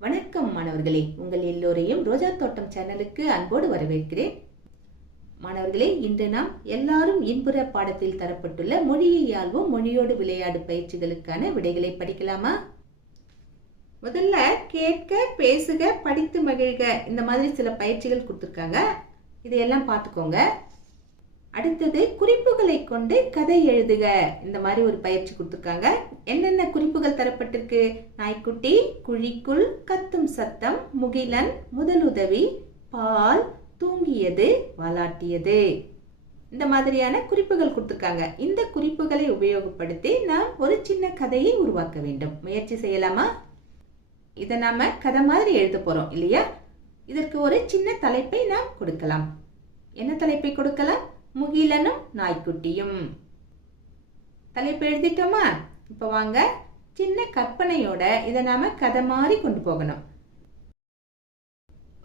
வணக்கம் மாணவர்களே, உங்கள் எல்லோரையும் ரோஜா தோட்டம் சேனலுக்கு அன்போடு வரவேற்கிறேன். மாணவர்களே, இன்று நாம் எல்லாரும் இன்புற பாடத்தில் தரப்பட்டுள்ள மொழியை ஆள்வோம் மொழியோடு விளையாடு பயிற்சிகளுக்கான விடைகளை படிக்கலாமா? முதல்ல கேட்க, பேசுக, படித்து மகிழ்க, இந்த மாதிரி சில பயிற்சிகள் கொடுத்துருக்காங்க. இதையெல்லாம் பார்த்துக்கோங்க. அடுத்தது குறிப்புகளை கொண்டு கதை எழுதுக, இந்த மாதிரி ஒரு பயிற்சி கொடுத்துருக்காங்க. என்னென்ன குறிப்புகள் தரப்பட்டிருக்கு? நாய்க்குட்டி, குழிக்குள், கத்தும் சத்தம், முகிலன், முதலுதவி, பால், தூங்கியது, வாலாட்டியது, இந்த மாதிரியான குறிப்புகள் கொடுத்துருக்காங்க. இந்த குறிப்புகளை உபயோகப்படுத்தி நாம் ஒரு சின்ன கதையை உருவாக்க வேண்டும். முயற்சி செய்யலாமா? இதை நாம கதை மாதிரி எழுத போறோம் இல்லையா? இதற்கு ஒரு சின்ன தலைப்பை நாம் கொடுக்கலாம். என்ன தலைப்பை கொடுக்கலாம்? முகிலனும் நாய்க்குட்டியும். தலைப்பு எழுதிட்டோமா? இப்ப வாங்க சின்ன கற்பனையோட இதை நாம கதை மாதிரி கொண்டு போகணும்.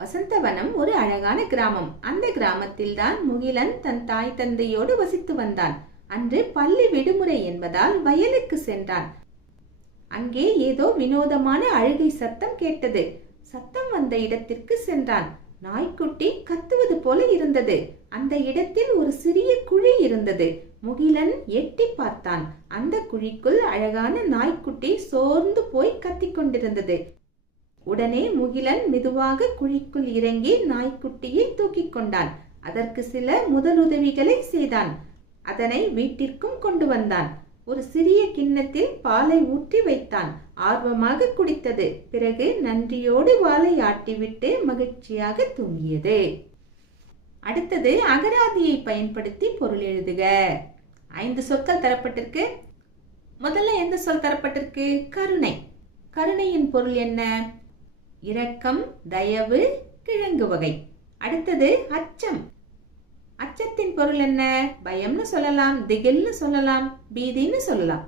வசந்தவனம் ஒரு அழகான கிராமம். அந்த கிராமத்தில் தான் முகிலன் தன் தாய் தந்தையோடு வசித்து வந்தான். அன்று பள்ளி விடுமுறை என்பதால் வயலுக்கு சென்றான். அங்கே ஏதோ வினோதமான அழுகை சத்தம் கேட்டது. சத்தம் வந்த இடத்திற்கு சென்றான். நாய்க்குட்டி கத்துவது போல இருந்தது. அந்த இடத்தில் ஒரு சிறிய குழி இருந்தது. முகிலன் எட்டி பார்த்தான். அந்த குழிக்குள் அழகான நாய்க்குட்டி சோர்ந்து போய் கத்திக் கொண்டிருந்தது. உடனே முகிலன் மெதுவாக குழிக்குள் இறங்கி நாய்க்குட்டியை தூக்கிக் கொண்டான். அதற்கு சில முதலுதவிகளை செய்தான். அதனை வீட்டிற்கும் கொண்டு வந்தான். ஒரு சிறிய கிண்ணத்தில் பாலை ஊற்றி வைத்தான். ஆர்வமாக குடித்தது. பிறகு நன்றியோடு வாலை ஆட்டிவிட்டு மகிழ்ச்சியாக தூங்கியது. அடுத்தது அகராதியை பயன்படுத்தி பொருள் எழுதுக. 5 சொற்கள் தரப்பட்டிருக்கு. முதல்ல எந்த சொல் தரப்பட்டிருக்கு? கருணை. கருணையின் பொருள் என்ன? இரக்கம், தயவு, கிழங்கு வகை. அடுத்தது அச்சம். அச்சத்தின் பொருள் என்ன? பயம்னு சொல்லலாம், திகில்னு சொல்லலாம், பீதின்னு சொல்லலாம்.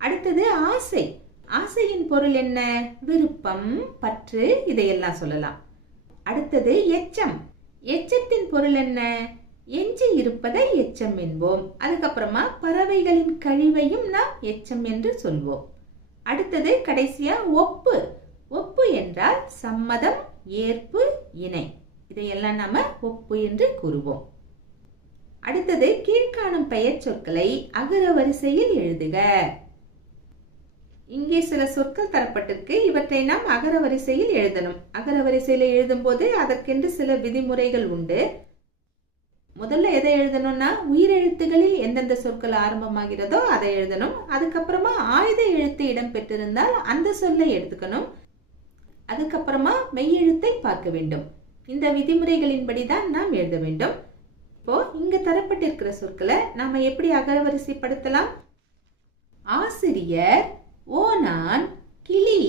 அடுத்தது ஆசை. ஆசையின் பொருள் என்ன? விருப்பம், பற்று, இதையெல்லாம் சொல்லலாம். அடுத்தது எச்சம். எச்சத்தின் பொருள் என்ன? எஞ்சி இருப்பதை எச்சம் என்போம். அதுக்கப்புறமா பறவைகளின் கழிவையும் நாம் எச்சம் என்று சொல்வோம். அடுத்தது கடைசியா ஒப்பு. ஒப்பு என்றால் சம்மதம், ஏற்பு, இணை. இதையெல்லாம் நாம ஒப்பு என்று கூறுவோம். அடுத்தது கீழ்காணும் பெயர் சொற்களை அகர வரிசையில் எழுதுக. இங்கே சில சொற்கள் தரப்பட்டிருக்கு. இவற்றை நாம் அகர வரிசையில் எழுதணும். அகர வரிசையில எழுதும் போது அதற்கென்று சில விதிமுறைகள் உண்டு. முதல்ல எதை எழுதணும்னா, உயிரெழுத்துகளில் எந்தெந்த சொற்கள் ஆரம்பமாகிறதோ அதை எழுதணும். அதுக்கப்புறமா ஆயுத எழுத்து இடம் பெற்றிருந்தால் அந்த சொல்லை எடுத்துக்கணும். அதுக்கப்புறமா மெய்யெழுத்தை பார்க்க வேண்டும். இந்த விதிமுறைகளின்படிதான் நாம் எழுத வேண்டும். இப்போ இங்க தரப்பட்டிருக்கிற சொற்களை நாம எப்படி அகரவரிசைப்படுத்தலாம்? ஆசிரியர், ஓணான், கிளி,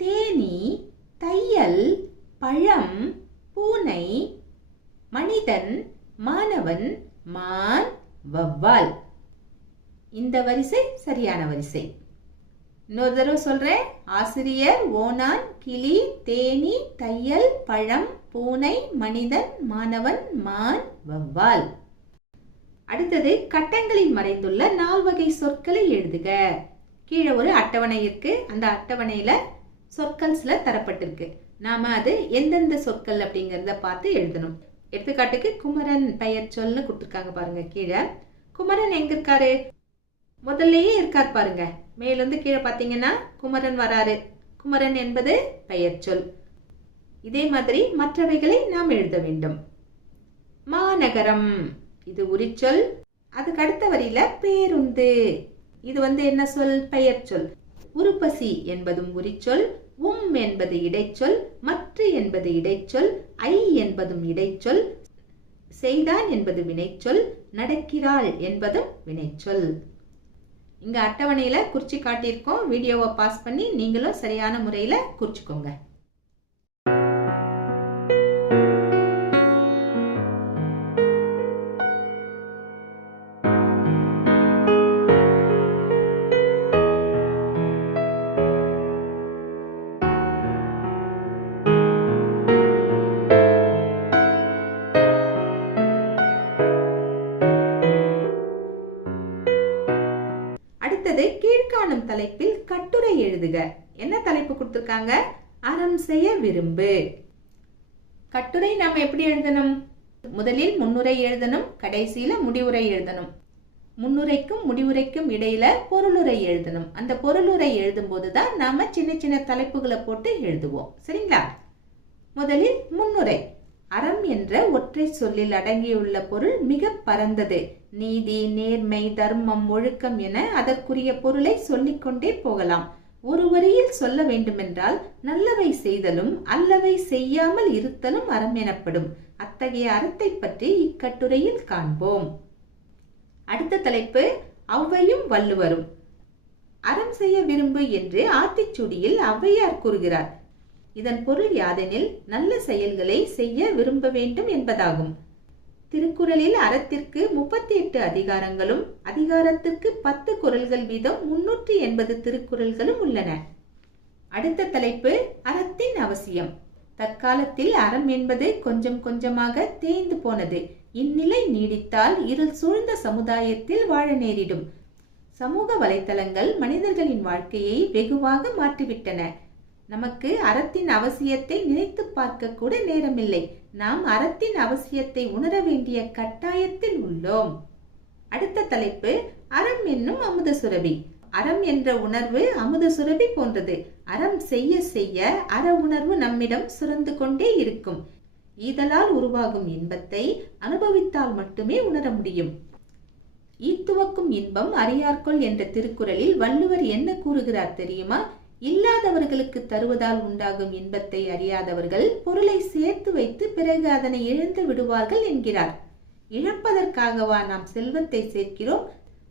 தேனி, தையல், பழம், பூனை, மனிதன், மாணவன், மான், வவ்வால். இந்த வரிசை சரியான வரிசை. இன்னொரு தடவை சொல்றேன். ஆசிரியர், ஓணான், கிளி, தேனி, தையல், பழம், பூனை, மனிதன், மாணவன், மான், வவ்வால். அடுத்தது கட்டங்களில் மறைந்துள்ள 4 வகை சொற்களை எழுதுக. கீழே ஒரு அட்டவணை இருக்கு. அந்த அட்டவணையில சொற்கள் சில தரப்பட்டிருக்கு. நாம அது எந்தெந்த சொற்கள் அப்படிங்கறத பார்த்து எழுதணும். எடுத்துக்காட்டுக்கு குமரன் பெயர் சொல்னு கொடுத்துருக்காங்க பாருங்க. கீழே குமரன் எங்க இருக்காரு? முதல்லயே இருக்கார் பாருங்க. மேலிருந்து கீழே பாத்தீங்கன்னா குமரன் வராரு. குமரன் என்பது பெயர் சொல். இதே மாதிரி மற்றவைகளை நாம் எழுத வேண்டும். மாநகரம், இது உரிச்சொல். அதுக்கு அடுத்த வரியில பேருந்து, இது என்ன சொல்? பெயர் சொல். உருப்பசி என்பதும் உரிச்சொல். என்பது இடைச்சொல். மற்ற என்பது இடைச்சொல். ஐ என்பதும் இடைச்சொல். செய்தான் என்பது வினைச்சொல். நடக்கிறாள் என்பதும் வினைச்சொல். இங்க அட்டவணையில குறிச்சு காட்டியிருக்கோம். வீடியோவை பாஸ் பண்ணி நீங்களும் சரியான முறையில குறிச்சுக்கோங்க. அடுத்தது கீழ்காணும் தலைப்பில் கட்டுரை எழுதுக. என்ன தலைப்பு கொடுத்திருக்காங்க? அறம் செய்ய விரும்பு. கட்டுரை நாம் எப்படி எழுதணும்? முதலில் முன்னுரை எழுதணும், கடைசியில முடிவுரை எழுதணும். முன்னுரைக்கும் முடிவுரைக்கும் இடையில பொருளுரை எழுதணும். அந்த பொருளுரை எழுதும் போதுதான் நாம சின்ன சின்ன தலைப்புகளை போட்டு எழுதுவோம். சரிங்களா? முதலில் முன்னுரை. அறம் என்ற ஒற்றை சொல்லில் அடங்கியுள்ள பொருள் மிக பரந்தது. நீதி, நேர்மை, தர்மம், ஒழுக்கம் என அதற்குரிய பொருளை சொல்லிக்கொண்டே போகலாம். ஒரு வரியில் சொல்ல வேண்டுமென்றால் நல்லவை செய்தலும் அல்லவை செய்யாமல் இருத்தலும் அறம் எனப்படும். அத்தகைய அறத்தை பற்றி இக்கட்டுரையில் காண்போம். அடுத்த தலைப்பு ஔவையும் வள்ளுவரும். அறம் செய்ய விரும்பு என்று ஆத்திச்சூடியில் ஔவையார் கூறுகிறார். இதன் பொருள் யாதெனில் நல்ல செயல்களை செய்ய விரும்ப வேண்டும் என்பதாகும். திருக்குறளில் அறத்திற்கு 38 அதிகாரங்களும் அதிகாரத்திற்கு 10 குறள்கள் வீதம் 380 திருக்குறள்களும் உள்ளன. அடுத்த தலைப்பு அறத்தின் அவசியம். தற்காலத்தில் அறம் என்பது கொஞ்சம் கொஞ்சமாக தேய்ந்து போனது. இந்நிலை நீடித்தால் இருள் சூழ்ந்த சமுதாயத்தில் வாழ நேரிடும். சமூக வலைத்தளங்கள் மனிதர்களின் வாழ்க்கையை வெகுவாக மாற்றிவிட்டன. நமக்கு அறத்தின் அவசியத்தை நினைத்து பார்க்க கூட நேரமில்லை. நாம் அறத்தின் அவசியத்தை உணர வேண்டிய கட்டாயத்தில் உள்ளோம். அடுத்த தலைப்பு அறம் என்னும் அமுத சுரபி. அறம் என்ற உணர்வு அமுத சுரபி போன்றது. அறம் செய்ய செய்ய அற உணர்வு நம்மிடம் சுரந்து கொண்டே இருக்கும். ஈதலால் உருவாகும் இன்பத்தை அனுபவித்தால் மட்டுமே உணர முடியும். ஈத்துவக்கும் இன்பம் அறியார்கொள் என்ற திருக்குறளில் வள்ளுவர் என்ன கூறுகிறார் தெரியுமா? இல்லாதவர்களுக்கு தருவதால் உண்டாகும் இன்பத்தை அறியாதவர்கள் பொருளை சேர்த்து வைத்து பிறகு அதனை இழந்து விடுவார்கள் என்கிறார். இழப்பதற்காகவா நாம் செல்வத்தை சேர்க்கிறோம்?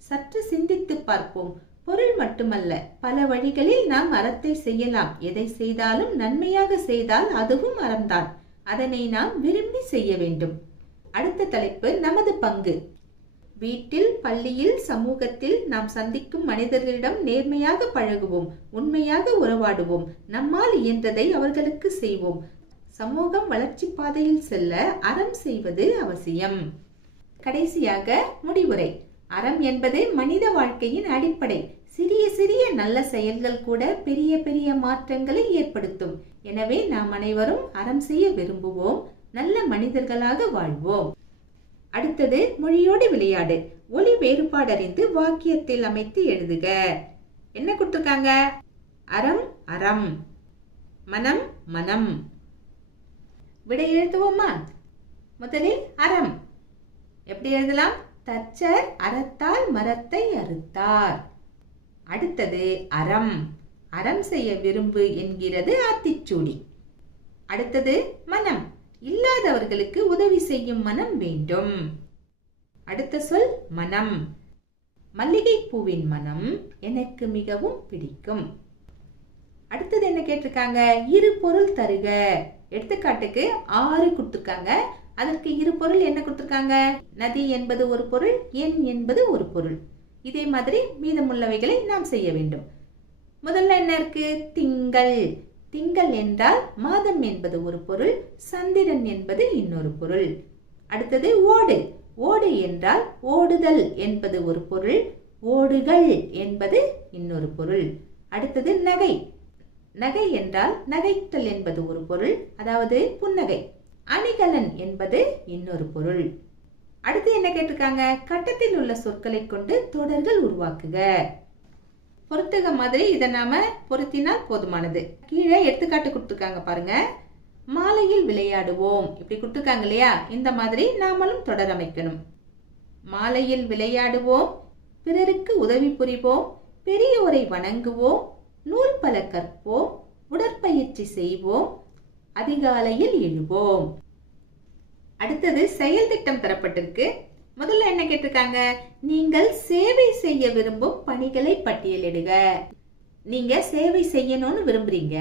சற்று சிந்தித்து பார்ப்போம். பொருள் மட்டுமல்ல, பல வழிகளில் நாம் அறத்தை செய்யலாம். எதை செய்தாலும் நன்மையாக செய்தால் அதுவும் அறம்தான். அதனை நாம் விரும்பி செய்ய வேண்டும். அடுத்த தலைப்பு நமது பங்கு. வீட்டில், பள்ளியில், சமூகத்தில் நாம் சந்திக்கும் மனிதர்களிடம் நேர்மையாக பழகுவோம், உண்மையாக உறவாடுவோம், நம்மால் இயன்றதை அவர்களுக்கு செய்வோம். சமூகம் வளர்ச்சி பாதையில் செல்ல அறம் செய்வது அவசியம். கடைசியாக முடிவுரை. அறம் என்பது மனித வாழ்க்கையின் அடிப்படை. சிறிய சிறிய நல்ல செயல்கள் கூட பெரிய பெரிய மாற்றங்களை ஏற்படுத்தும். எனவே நாம் அனைவரும் அறம் செய்ய விரும்புவோம், நல்ல மனிதர்களாக வாழ்வோம். அடுத்தது மொழியோடு விளையாடு. ஒலி வேறுபாடறிந்து வாக்கியத்தில் அமைத்து எழுதுக. என்ன கொடுத்திருக்காங்க? அறம் அறம், மனம் மனம். விடை எழுதுவோமா? முதலில் அறம் எப்படி எழுதலாம்? தச்சர் அறத்தால் மரத்தை அறுத்தார். அடுத்தது அறம். அறம் செய்ய விரும்பு என்கிறது ஆத்திச்சூடி. அடுத்தது மனம். இல்லாதவர்களுக்கு உதவி செய்யும் மனம் வேண்டும். அடுத்த சொல் மனம். மல்லிகை பூவின் மனம் எனக்கு மிகவும் பிடிக்கும். அடுத்தது என்ன கேட்டிருக்காங்க? இரு பொருள் தருக. எடுத்துக்காட்டுக்கு 6 கொடுத்திருக்காங்க. அதற்கு இரு பொருள் என்ன கொடுத்திருக்காங்க? நதி என்பது ஒரு பொருள், எண் என்பது ஒரு பொருள். இதே மாதிரி மீதமுள்ளவைகளை நாம் செய்ய வேண்டும். முதல்ல என்ன இருக்கு? திங்கள். திங்கள் என்றால் மாதம் என்பது ஒரு பொருள், சந்திரன் என்பது இன்னொரு பொருள். அடுத்தது ஓடு. ஓடு என்றால் ஓடுதல் என்பது ஒரு பொருள், ஓடுகள் என்பது இன்னொரு பொருள். அடுத்தது நகை. நகை என்றால் நகைத்தல் என்பது ஒரு பொருள், அதாவது புன்னகை. அணிகலன் என்பது இன்னொரு பொருள். அடுத்து என்ன கேட்டிருக்காங்க? கட்டத்தில் உள்ள சொற்களை கொண்டு தொடர்கள் உருவாக்குக. பொறுத்துக மாதிரி இதை நாம பொருத்தினால் போதுமானது. கீழே எடுத்துக்காட்டு கொடுத்துருக்காங்க பாருங்க. மாலையில் விளையாடுவோம் இப்படி கொடுத்துருக்காங்க இல்லையா? இந்த மாதிரி நாமளும் தொடர் அமைக்கணும். மாலையில் விளையாடுவோம், பிறருக்கு உதவி புரிவோம், பெரியோரை வணங்குவோம், நூல் பல கற்போம், உடற்பயிற்சி செய்வோம், அதிகாலையில் எழுவோம். அடுத்தது செயல் திட்டம் தரப்பட்டிருக்கு. முதல்ல என்ன கேட்டிருக்காங்க? நீங்கள் சேவை செய்ய விரும்பும் பணிகளை பட்டியலிடுக. நீங்க சேவை செய்யணும்னு விரும்புறீங்க.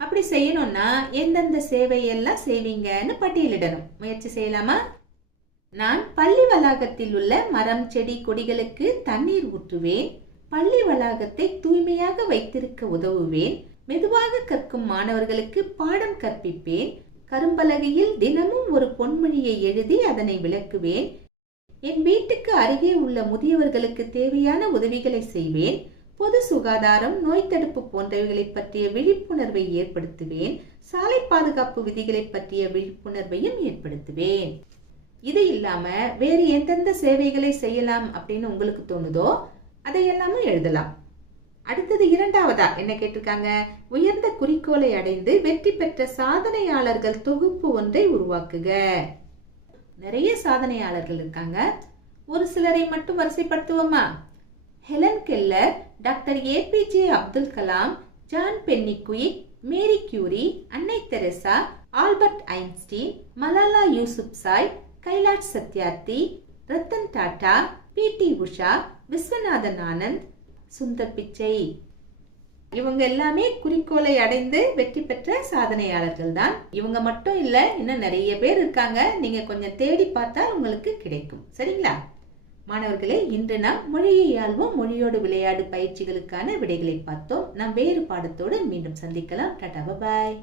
அப்படி செய்யணும்னா எந்தெந்த சேவையெல்லாம் செய்வீங்கன்னு பட்டியலிடணும். முயற்சி செய்யலாமா? நான் பள்ளி வளாகத்தில் உள்ள மரம், செடி, கொடிகளுக்கு தண்ணீர் ஊற்றுவேன், பள்ளி வளாகத்தை தூய்மையாக வைத்திருக்க உதவுவேன், மெதுவாக கற்கும் மாணவர்களுக்கு பாடம் கற்பிப்பேன், கரும்பலகையில் தினமும் ஒரு பொன்மொழியை எழுதி அதனை விளக்குவேன், என் வீட்டுக்கு அருகே உள்ள முதியவர்களுக்கு தேவையான உதவிகளை செய்வேன், பொது சுகாதாரம், நோய் தடுப்பு போன்றவைகளை பற்றிய விழிப்புணர்வை ஏற்படுத்துவேன். சாலை பாதுகாப்பு விதிகளை பற்றிய விழிப்புணர்வையும் ஏற்படுத்துவேன். இது இல்லாம வேறு எந்தெந்த சேவைகளை செய்யலாம் அப்படின்னு உங்களுக்கு தோணுதோ அதையெல்லாமும் எழுதலாம். அடுத்தது இரண்டாவதா என்ன கேட்டிருக்காங்க? உயர்ந்த குறிக்கோளை அடைந்து வெற்றி பெற்ற சாதனையாளர்கள் தொகுப்பு ஒன்றை உருவாக்குக. நிறைய சாதனையாளர்கள் இருக்காங்க. ஒரு சிலரை மட்டும் வரிசைப்படுத்துவோமா? Helen Keller, doctor APJ Abdul Kalam, John Pennycuick, Marie Curie, அன்னை Teresa, Albert Einstein, Malala Yousafzai, Kailash Satyarthi, Ratan Tata, PT Usha, Viswanathan Anand, Sundar Pichai. இவங்க எல்லாமே குறிக்கோளை அடைந்து வெற்றி பெற்ற சாதனையாளர்கள் தான். இவங்க மட்டும் இல்ல, இன்னும் நிறைய பேர் இருக்காங்க. நீங்க கொஞ்சம் தேடி பார்த்தால் உங்களுக்கு கிடைக்கும். சரிங்களா மாணவர்களே? இன்று நாம் மொழியை ஆள்வோம், மொழியோடு விளையாடு பயிற்சிகளுக்கான விடைகளை பார்த்தோம். நாம் வேறு பாடத்தோடு மீண்டும் சந்திக்கலாம். டாடா, பாய்.